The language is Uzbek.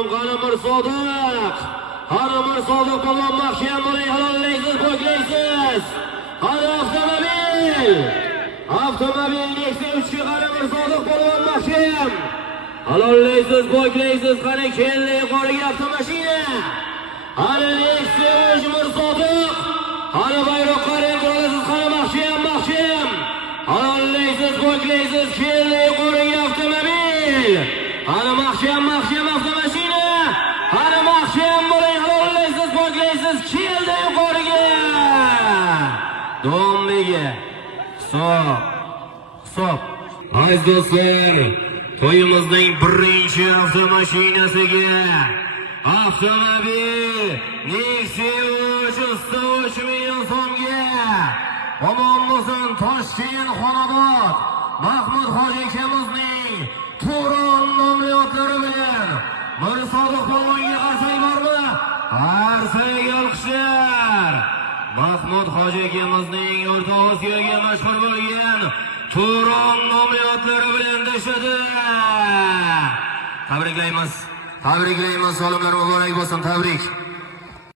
polvon G'animir Sodiq. G'animir Sodiq polvon mahkam bo'ling, halollaysiz, poklaysiz. Qani avtomobil. Avtomobil Nexia 3 ga G'animir Sodiq polvon mahkam. Halollaysiz, poklaysiz, qani keldi yuqoriga avtomashina. Qani Nexia G'animir Sodiq. Qani bayroqqa rendirasiz, qani mahkam. Halollaysiz, poklaysiz, keldi yuqoriga avtomobil. Qani mahkam avtomashina. Qani mahkam bo'ling, halollaysiz, poklaysiz, keldi yuqoriga. Do'mbiga. Hisob. Aziz do'stlar, to'yimizning birinchi avtomashinasiga avtomobil Nexia 3 million so'mga omon bo'lsin Toshkent Xonobod Mahmud Hoji akamizning Turon nomli otlari bilan Mir Sodiq polvonga qarsak bormi? Qarsak olqishlar. Mahmud Hoji akamizning O'rta Osiyoga mashhur bo'lgan Turon nomli otlari bilan dashadi. Tabriklaymiz. Olimlar muborak bo'lsin, tabrik.